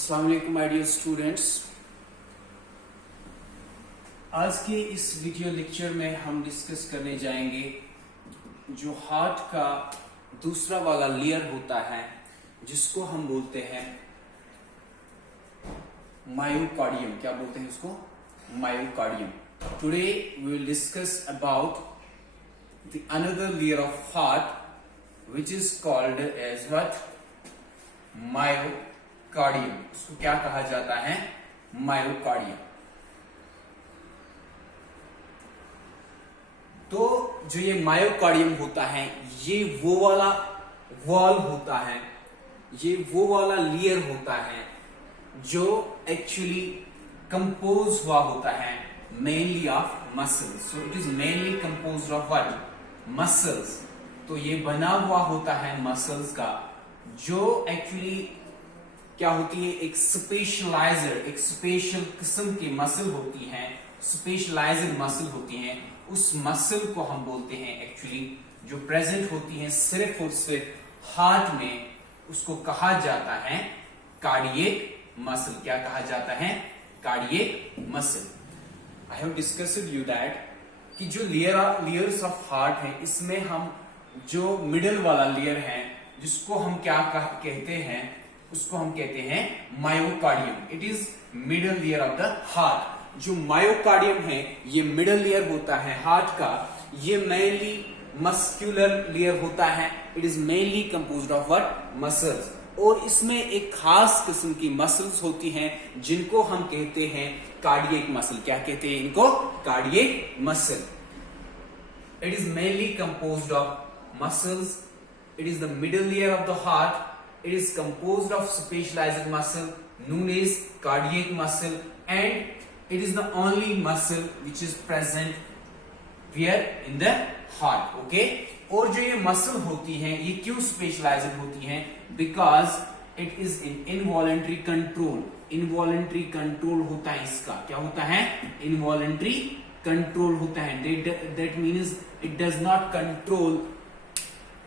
अस्सलाम वालेकुम my dear students. आज के इस वीडियो लेक्चर में हम डिस्कस करने जाएंगे जो हार्ट का दूसरा वाला लेयर होता है जिसको हम बोलते हैं मायोकार्डियम। क्या बोलते हैं उसको? Myocardium. Today we will discuss about the another layer of heart which is called as what? Myocardium. उसको क्या कहा जाता है? मायोकार्डियम। तो जो ये मायोकार्डियम होता है ये वो वाला वॉल होता है, ये वो वाला लेयर होता है जो एक्चुअली कंपोज हुआ होता है mainly of muscles. So it is mainly composed of what? Muscles. तो ये बना हुआ होता है मसल्स का, जो एक्चुअली क्या होती है? एक स्पेशलाइजर, एक स्पेशल किस्म की मसल होती है, स्पेशलाइज्ड मसल होती है। उस मसल को हम बोलते हैं एक्चुअली जो प्रेजेंट होती है सिर्फ और सिर्फ हार्ट में, उसको कहा जाता है कार्डियक मसल। क्या कहा जाता है? Cardiac muscle. I have discussed you that कि जो लेयर्स ऑफ हार्ट है इसमें हम जो मिडल वाला लेयर है जिसको हम क्या कहते हैं, उसको हम कहते हैं myocardium. It is middle layer of the heart. जो मायोकार्डियम है ये मिडल लेयर होता है हार्ट का। ये मेनली मस्कुलर लेयर होता है। It is mainly composed of what? Muscles. और इसमें एक खास किस्म की मसल्स होती हैं जिनको हम कहते हैं कार्डियक मसल। क्या कहते हैं इनको? Cardiac muscle. It is mainly composed of muscles. It is the middle layer of the heart. It is composed of specialized muscle known as cardiac muscle, and it is the only muscle which is present where in the heart. Okay? और जो ये muscle होती हैं ये क्यों specialised होती हैं? Because it is in involuntary control. Involuntary control होता है इसका। क्या होता है? Involuntary control होता है। That means it does not control.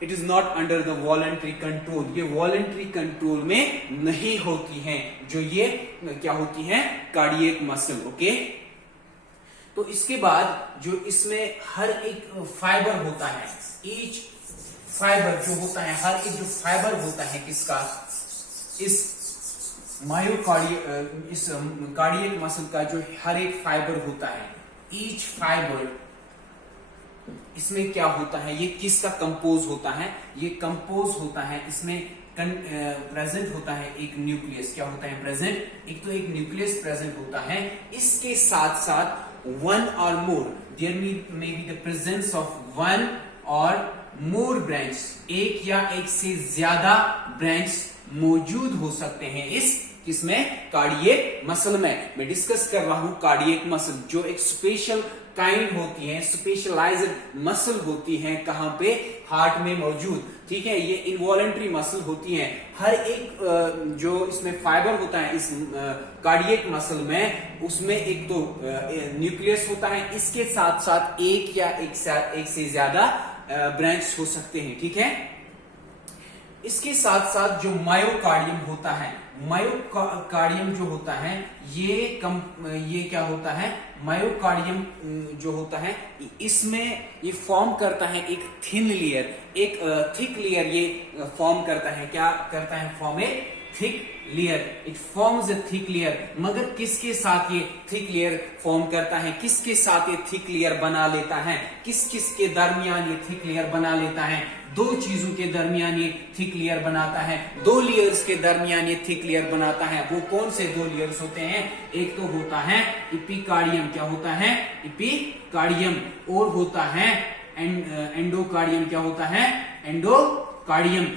It is not under the voluntary control. ये वॉलंटरी कंट्रोल में नहीं होती हैं जो ये क्या होती हैं? Cardiac muscle. ओके? तो इसके बाद जो इसमें हर एक फाइबर होता है, ईच फाइबर जो होता है, हर एक जो फाइबर होता है किसका? इस कार्डियक मसल का जो हर एक फाइबर होता है, ईच फाइबर, इसमें क्या होता है? ये किसका कंपोज होता है? ये कंपोज होता है, इसमें प्रेजेंट होता है एक न्यूक्लियस। क्या होता है प्रेजेंट? एक तो एक न्यूक्लियस प्रेजेंट होता है। इसके साथ साथ one or more, there may be the presence of one or more branch, एक या एक से ज्यादा ब्रांच मौजूद हो सकते हैं इस किसमें? कार्डियक मसल में। मैं डिस्कस कर रहा हूं कार्डियक मसल जो एक स्पेशल काइंड होती है, स्पेशलाइज्ड मसल होती है। कहां पे? हार्ट में मौजूद। ठीक है? ये इनवॉलंटरी मसल होती है। हर एक जो इसमें फाइबर होता है इस कार्डियक मसल में, उसमें एक तो न्यूक्लियस होता है, इसके साथ साथ एक या एक से ज्यादा ब्रांच हो सकते हैं। ठीक है? इसके साथ साथ जो मायोकार्डियम होता है, मायोकार्डियम जो होता है ये क्या होता है? मायोकार्डियम जो होता है इसमें ये फॉर्म करता है एक थिन लेयर, एक थिक लेयर ये फॉर्म करता है। क्या करता है? Form A thick layer. It forms a thick layer. मगर किसके साथ ये थिक लेयर फॉर्म करता है? किसके साथ ये थिक लेयर बना लेता है? किस किस के दरमियान ये थिक लेयर बना लेता है? दो चीजों के दरमियान ये थिक लेयर बनाता है। दो लेयर्स के दरमियान ये थिक लेयर बनाता है। वो कौन से दो लेयर्स होते हैं? एक तो होता है एपिकार्डियम। क्या होता है? एपिकार्डियम। और होता है एंडोकार्डियम। क्या होता है? Endocardium.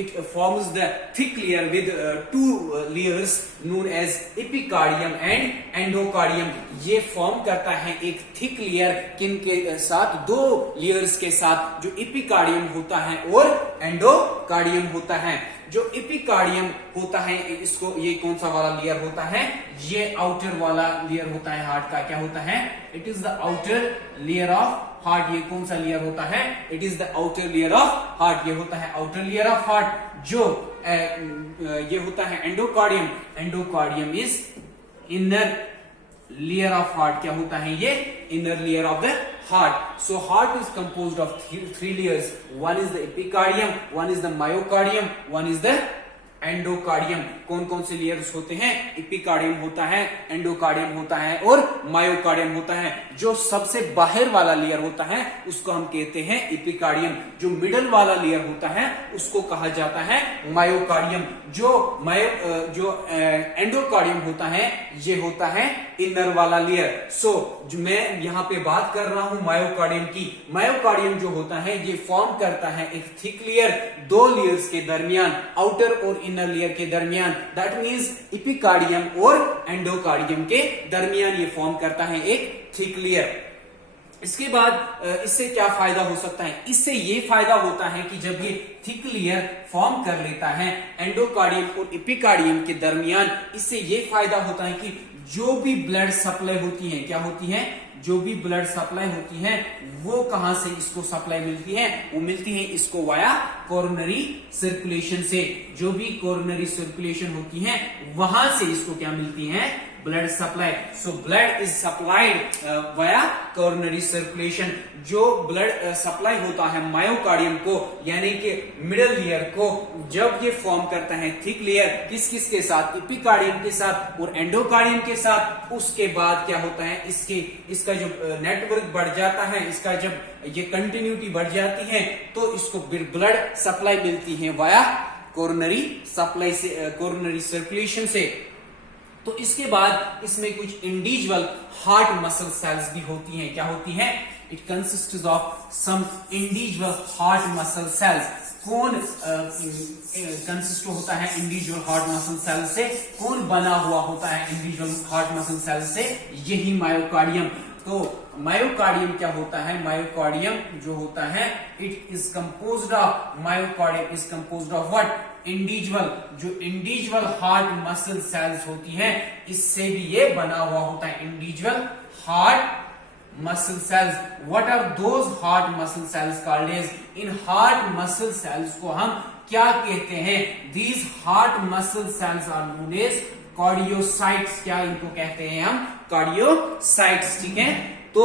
It forms the thick layer with two layers known as epicardium and endocardium. ये फॉर्म करता है एक थिक लेयर किन के साथ? दो लेयर्स के साथ, जो एपिकार्डियम होता है और एंडोकार्डियम होता है। जो एपिकार्डियम होता है इसको, ये कौन सा वाला लेयर होता है? ये आउटर वाला लेयर होता है हार्ट का। क्या होता है? It is the outer layer of heart, ये कौन सा लेयर होता है? It is the outer layer of heart, ये होता है आउटर लेयर ऑफ हार्ट। जो ये होता है endocardium, endocardium is inner layer of heart. क्या होता है ये? Inner layer of the heart. So heart is composed of three layers, one is the epicardium, one is the myocardium, one is the endocardium. कौन कौन से layers होते हैं? Epicardium होता है, एंडोकार्डियम होता है और मायोकार्डियम होता है। जो सबसे बाहर वाला लेयर होता है उसको हम कहते हैं एपिकार्डियम, जो मिडल वाला लेयर होता है उसको कहा जाता है मायोकार्डियम। जो एंडोकार्डियम होता है ये होता है इनर वाला लेयर। सो जो मैं यहाँ पे बात कर रहा हूं मायोकार्डियम की, मायोकार्डियम जो होता है ये फॉर्म करता है एक थिक लेयर, दो लेयर्स के दरमियान, आउटर और इनर लेयर के दरमियान, दैट मींस एपिकार्डियम और एंडोकार्डियम के दरमियान ये फॉर्म करता है एक थिक लेयर। इसके बाद इससे क्या फायदा हो सकता है? इससे ये फायदा होता है कि जब ये थिक लेयर फॉर्म कर लेता है एंडोकार्डियम और एपिकार्डियम के दरमियान, इससे ये फायदा होता है कि जो भी ब्लड सप्लाई होती है, क्या होती है? जो भी ब्लड सप्लाई होती है वो कहां से इसको सप्लाई मिलती है? वो मिलती है इसको वाया कोरोनरी सर्कुलेशन से। जो भी कोरोनरी सर्कुलेशन होती है वहां से इसको क्या मिलती है? Blood supply. So blood is supplied via coronary circulation. जो ब्लड सप्लाई होता है मायोकार्डियम को, यानी कि मिडल लेयर को, जब ये फॉर्म करता है थिक लेयर, किस किस के साथ? एपिकार्डियम के साथ और एंडोकार्डियम के साथ। उसके बाद क्या होता है? इसका जो नेटवर्क बढ़ जाता है, इसका जब ये कंटिन्यूटी बढ़ जाती है तो इसको ब्लड सप्लाई मिलती है वाया कोरोनरी सप्लाई से, कोरोनरी सर्कुलेशन से। तो इसके बाद इसमें कुछ इंडिविजुअल हार्ट मसल सेल्स भी होती हैं। क्या होती हैं? It consists of some individual heart muscle cells. कौन कंसिस्ट होता है इंडिविजुअल हार्ट मसल सेल से? कौन बना हुआ होता है इंडिविजुअल हार्ट मसल सेल से? यही मायोकार्डियम। तो मायोकार्डियम क्या होता है? मायोकार्डियम जो होता है it is composed of, myocardium is composed of what? Individual, जो इंडिविजुअल हार्ट मसल सेल्स होती हैं इससे भी ये बना हुआ होता है individual heart muscle cells. What are those heart muscle cells called as? इन हार्ट मसल सेल्स को हम क्या कहते हैं? These heart muscle cells are known as cardiocytes. क्या इनको कहते हैं हम? कार्डियोसाइट्स। ठीक है, तो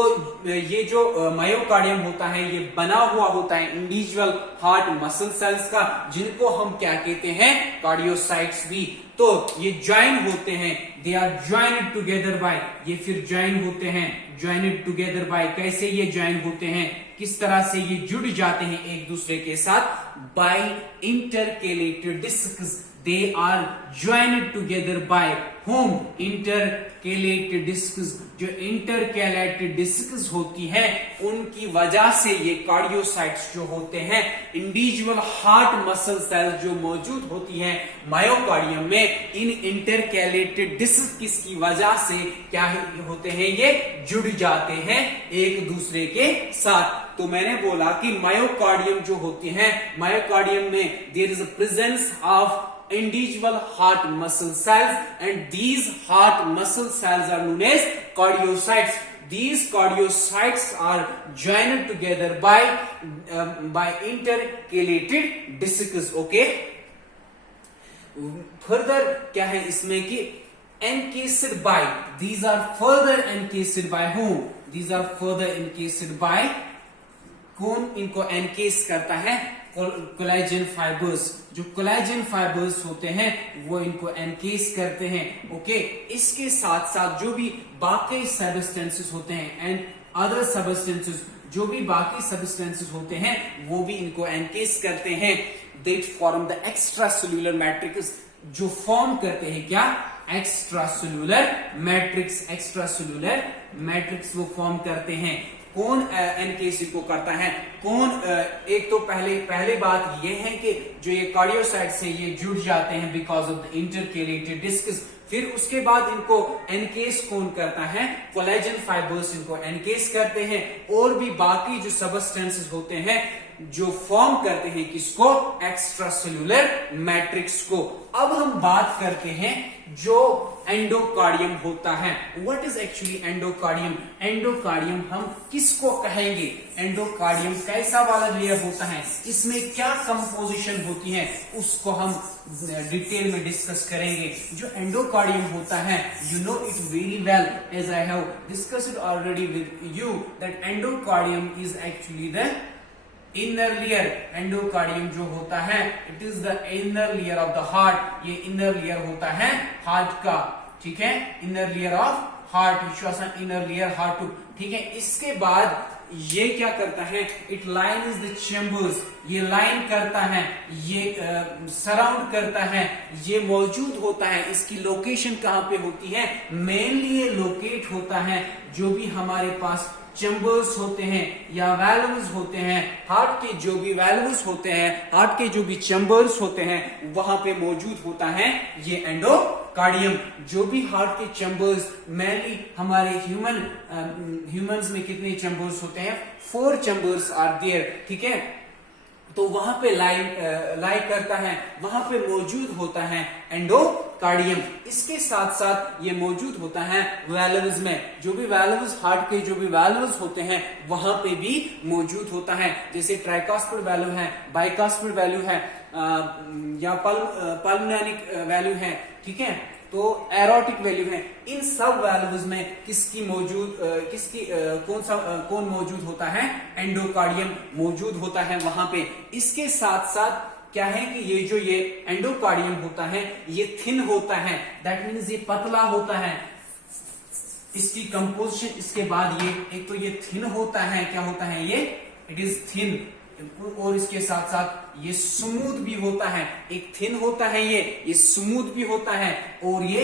ये जो मायोकार्डियम होता है ये बना हुआ होता है इंडिविजुअल हार्ट मसल सेल्स का, जिनको हम क्या कहते हैं? कार्डियोसाइट्स भी। तो ये ज्वाइन होते हैं, they are joined together by, ये फिर ज्वाइन होते हैं, ज्वाइंड टुगेदर बाय। कैसे ये ज्वाइन होते हैं? किस तरह से ये जुड़ जाते हैं एक दूसरे के साथ? By intercalated discs. They are joined together by whom? Intercalated discs। जो intercalated discs होती है उनकी वजह से ये कार्डियोसाइट्स जो होते हैं, इंडिविजुअल हार्ट मसल सेल्स जो मौजूद होती हैं मायोकार्डियम में, इन इंटरकैलेटेड डिस्क किसकी वजह से क्या होते हैं? ये जुड़ जाते हैं एक दूसरे के साथ। तो मैंने बोला कि मायोकार्डियम जो होती है, मायोकार्डियम में there is a presence of individual heart muscle cells, and these heart muscle cells are known as cardiocytes. These cardiocytes are joined together by intercalated discs. Okay, further क्या है इसमें कि encased by, these are further encased by whom? These are further encased by, कौन इनको एनकेस करता है? Collagen fibres. जो collagen fibres होते हैं वो इनको एनकेस करते हैं। ओके, इसके साथ साथ जो भी बाकी सब्सटेंसेस होते हैं एंड अदर सब्सटेंसेस, जो भी बाकी सब्सटेंसेस होते हैं वो भी इनको एनकेस करते हैं। They form the extra cellular matrix, जो फॉर्म करते हैं क्या? Extra cellular matrix. Extra cellular matrix वो फॉर्म करते हैं। कौन एनकेसी को करता है? कौन? एक तो पहले बात ये है कि जो ये कार्डियोसाइट से ये जुड़ जाते हैं बिकॉज ऑफ द इंटरकेलेटेड डिस्क्स। फिर उसके बाद इनको एनकेस कौन करता है? कोलेजन फाइबर्स इनको एनकेस करते हैं। और भी बाकी जो सबस्टेंसेस होते हैं जो फॉर्म करते हैं किसको, एक्स्ट्रा सेल्यूलर मैट्रिक्स को। अब हम बात करते हैं जो एंडोकार्डियम होता है। What is actually endocardium? Endocardium हम किसको कहेंगे, एंडोकार्डियम कैसा वाला लेयर होता है, इसमें क्या कंपोजिशन होती है, उसको हम डिटेल में डिस्कस करेंगे। जो एंडोकार्डियम होता है, you know it very well as I have discussed already with you that endocardium is actually the inner layer. Endocardium जो होता है it is the inner layer of the heart. ये inner layer होता है heart का, ठीक है, inner layer of heart, विश्वासन इनर लेयर हार्ट टू, ठीक है। इसके बाद ये क्या करता है, it line is the chambers, ये लाइन करता है, ये सराउंड करता है, ये मौजूद होता है। इसकी लोकेशन कहां पे होती है, मेनली ये लोकेट होता है जो भी हमारे पास चैम्बर्स होते हैं या वैल्व्स होते हैं, हार्ट के जो भी वैल्व्स होते हैं, हार्ट के जो भी चैम्बर्स होते हैं, वहां पे मौजूद होता है ये एंडोकार्डियम। जो भी हार्ट के चैम्बर्स, मेनली हमारे ह्यूमंस में कितने चैम्बर्स होते हैं, 4 चैम्बर्स आर देयर, ठीक है। तो वहां पे लाई करता है, वहां पे मौजूद होता है एंडोकार्डियम। इसके साथ साथ ये मौजूद होता है वैल्व्स में, जो भी वैल्व्स, हार्ट के जो भी वैल्व्स होते हैं वहां पे भी मौजूद होता है। जैसे ट्राइकास्पिड वैल्यू है, बाइकास्पिड वैल्यू है, या पल्मोनिक वैल्यू है, ठीक है, तो एरोटिक वैल्यू है। इन सब वैल्यूज में कौन मौजूद होता है, एंडोकार्डियम मौजूद होता है वहां पे। इसके साथ साथ क्या है कि ये एंडोकार्डियम होता है ये थिन होता है, दैट मीन्स ये पतला होता है। इसकी कंपोजिशन, इसके बाद ये एक तो ये थिन होता है, क्या होता है ये, इट इज थिन, और इसके साथ साथ ये स्मूथ भी होता है। एक थिन होता है ये स्मूथ भी होता है, और ये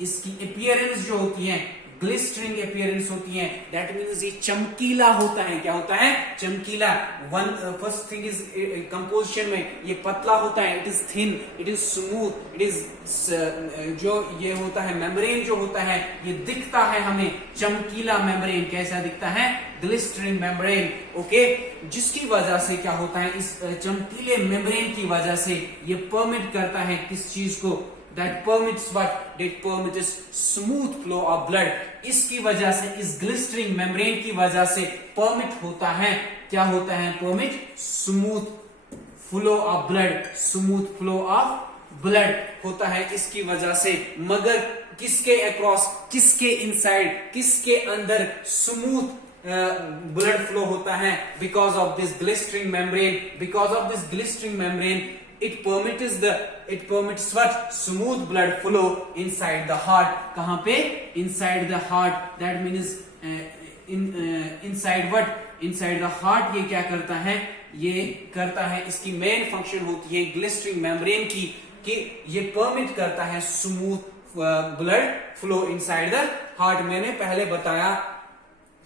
इसकी अपीयरेंस जो होती है, ग्लिस्टरिंग अपीयरेंस होती है, दैट मीन्स ये चमकीला होता है। क्या होता है, चमकीला। फर्स्ट थिंग इज कंपोजिशन में ये पतला होता है, it is thin, it is smooth, it is जो ये होता है मेम्ब्रेन जो होता है ये दिखता है हमें चमकीला मेम्ब्रेन। कैसा दिखता है, ग्लिस्टरिंग मेम्ब्रेन, ओके। जिसकी वजह से क्या होता है, इस चमकीले मेम्ब्रेन की वजह से ये परमिट करता है किस चीज को, that permits what, that permits smooth flow of blood। इसकी वजह से, इस ग्लिस्टरिंग मेम्ब्रेन की वजह से परमिट होता है, क्या होता है, permit smooth flow of blood, smooth flow of blood होता है इसकी वजह से। मगर किसके अक्रॉस, किसके इनसाइड, किसके अंदर स्मूथ ब्लड फ्लो होता है, because of this ग्लिस्टरिंग membrane. Because of this ग्लिस्टरिंग membrane it permits what, smooth blood flow inside the heart। कहां पे, inside the heart, that means inside what, inside the heart। ये क्या करता है, ये करता है, इसकी मेन फंक्शन होती है ग्लिस्टरिंग मेम्ब्रेन की, कि ये परमिट करता है smooth blood flow inside the heart. मैंने पहले बताया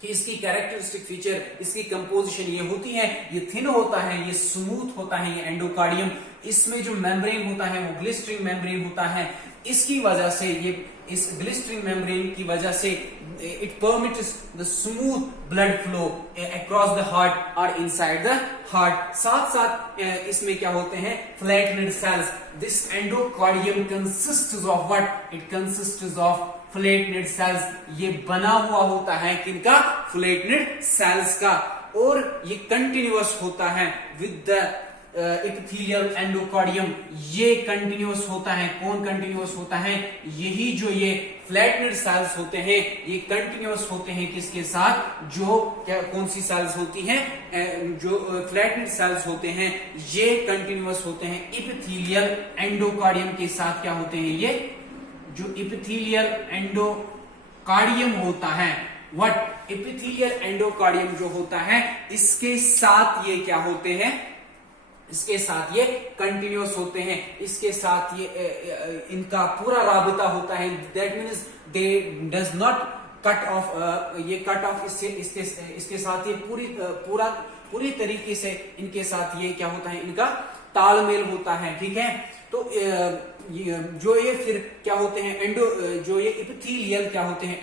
कि इसकी कैरेक्टरिस्टिक फीचर, इसकी कंपोजिशन ये होती है, ये थिन होता है, ये स्मूथ होता है, ये एंडोकार्डियम। इसमें जो मेम्ब्रेन होता है वो ग्लिस्टरिंग मेम्ब्रेन होता है। इसकी वजह से, ये इस ग्लिस्टरिंग मेम्ब्रेन की वजह से it permits the smooth blood flow across the heart और इनसाइड द हार्ट। साथ साथ इसमें क्या होते हैं, flattened cells. This endocardium consists of what, it consists of flattened cells. ये बना हुआ होता है किनका, फ्लैटनेड सेल्स का, और ये कंटिन्यूअस होता है विद द एपिथेलियल एंडोकार्डियम। ये कंटिन्यूअस होता है, कौन कंटिन्यूअस होता है, यही जो ये फ्लैटनेड सेल्स होते हैं, ये कंटिन्यूअस होते हैं किसके साथ, जो क्या, कौन सी सेल्स होती हैं, जो फ्लैटनेड सेल्स होते हैं ये कंटिन्यूअस होते हैं एपिथेलियल एंडोकार्डियम के साथ। क्या होते हैं ये, जो एपिथेलियल एंडोकार्डियम होता है, व्हाट, एपिथेलियल एंडोकार्डियम जो होता है इसके साथ ये क्या होते हैं, इसके साथ ये कंटिन्यूअस होते हैं, इसके साथ ये इनका पूरा राबिता होता है। That means they does not cut off, ये कट ऑफ इसके साथ ये पूरी तरीके से इनके साथ ये क्या होता है, इनका तालमेल होता है, ठीक है। तो जो ये फिर क्या होते हैं, जो ये एपिथेलियल क्या होते हैं,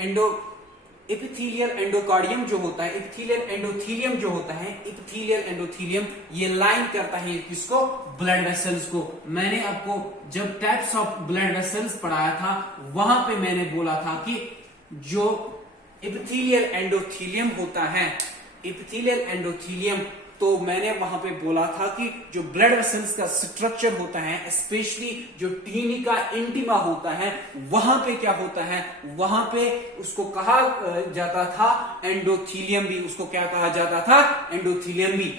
एपिथेलियल एंडोकार्डियम जो होता है, एपिथेलियल एंडोथीलियम जो होता है, एपिथेलियल एंडोथीलियम ये लाइन करता है किसको? ब्लड वेसल्स को। मैंने आपको जब टाइप्स ऑफ ब्लड वेसल्स पढ़ाया था वहां पे मैंने बोला था कि जो एपिथेलियल एंडोथीलियम होता है, एपिथेलियल एंडोथीलियम, तो मैंने वहां पे बोला था कि जो ब्लड वेसल्स का स्ट्रक्चर होता है, स्पेशली जो ट्यूनिका इंटीमा होता है, वहां पे क्या होता है, वहां पे उसको कहा जाता था एंडोथीलियम भी, उसको क्या कहा जाता था? एंडोथीलियम भी।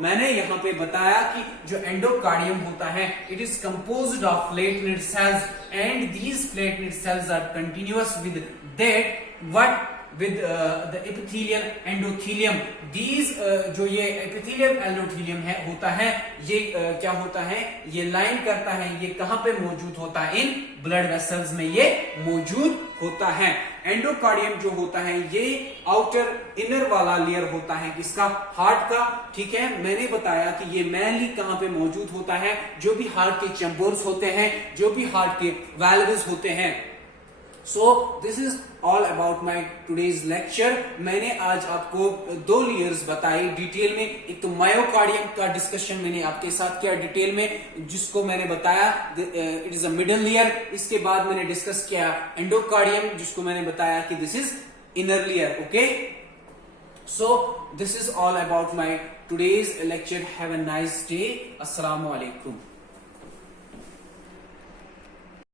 मैंने यहां पे बताया कि जो एंडोकार्डियम होता है, it is composed of platelet cells and these platelet cells are continuous with that what with the epithelial endothelium. These जो ये epithelial endothelium है होता है, ये क्या होता है? ये लाइन करता है, ये कहां पे मौजूद होता है? इन ब्लड वेसल्स में ये मौजूद होता है। एंडोकार्डियम जो होता है ये आउटर इनर वाला लेयर होता है किसका? हार्ट का। ठीक है, मैंने बताया कि ये मेनली कहां पे मौजूद होता है? जो भी हार्ट के चैम्बर्स होते हैं, जो भी हार्ट के वाल्व्स होते हैं। So this is all about my today's lecture. मैंने आज आपको दो लेयर्स बताई डिटेल में। एक तो मायोकार्डियम का डिस्कशन मैंने आपके साथ किया डिटेल में, जिसको मैंने बताया it is a middle layer. इसके बाद मैंने डिस्कस किया एंडोकार्डियम, जिसको मैंने बताया कि this is inner layer. Okay, so this is all about my today's lecture. Have a nice day. अस्सलाम वालेकुम।